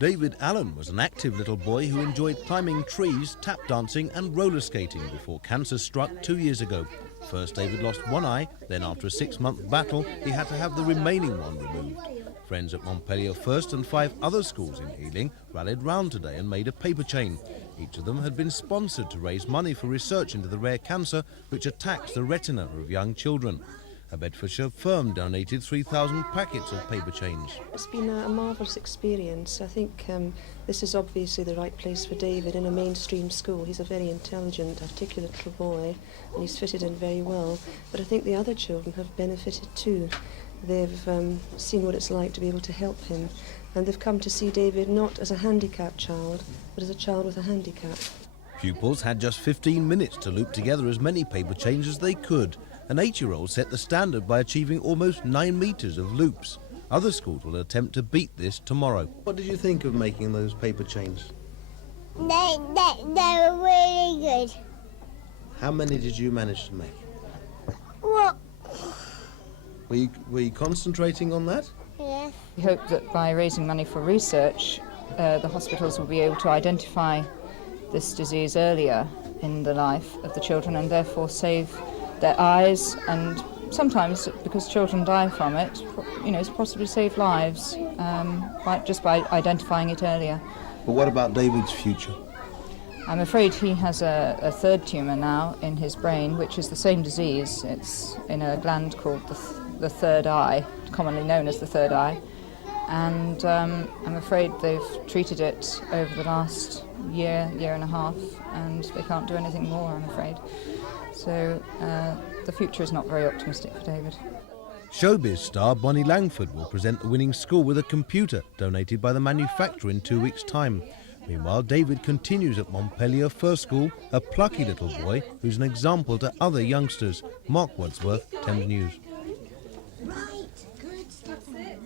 David Allen was an active little boy who enjoyed climbing trees, tap dancing and roller skating before cancer struck 2 years ago. First, David lost one eye, then after a 6-month battle, he had to have the remaining one removed. Friends at Montpelier First and 5 other schools in Ealing rallied round today and made a paper chain. Each of them had been sponsored to raise money for research into the rare cancer which attacks the retina of young children. A Bedfordshire firm donated 3,000 packets of paper chains. It's been a marvellous experience. I think this is obviously the right place for David in a mainstream school. He's a very intelligent, articulate little boy and he's fitted in very well. But I think the other children have benefited too. They've seen what it's like to be able to help him, and they've come to see David not as a handicapped child, but as a child with a handicap. Pupils had just 15 minutes to loop together as many paper chains as they could. An 8-year-old set the standard by achieving almost 9 metres of loops. Other schools will attempt to beat this tomorrow. What did you think of making those paper chains? They were really good. How many did you manage to make? What? Were you concentrating on that? Yes. We hope that by raising money for research, the hospitals will be able to identify this disease earlier in the life of the children and therefore save their eyes, and sometimes, because children die from it, it's possibly save lives just by identifying it earlier. But what about David's future? I'm afraid he has a third tumour now in his brain, which is the same disease. It's in a gland called the third eye, commonly known as the third eye. And I'm afraid they've treated it over the last year and a half, and they can't do anything more, I'm afraid. So the future is not very optimistic for David. Showbiz star Bonnie Langford will present the winning school with a computer donated by the manufacturer in 2 weeks' time. Meanwhile, David continues at Montpelier First School, a plucky little boy who's an example to other youngsters. Mark Wadsworth, Thames News. Right, good, that's it.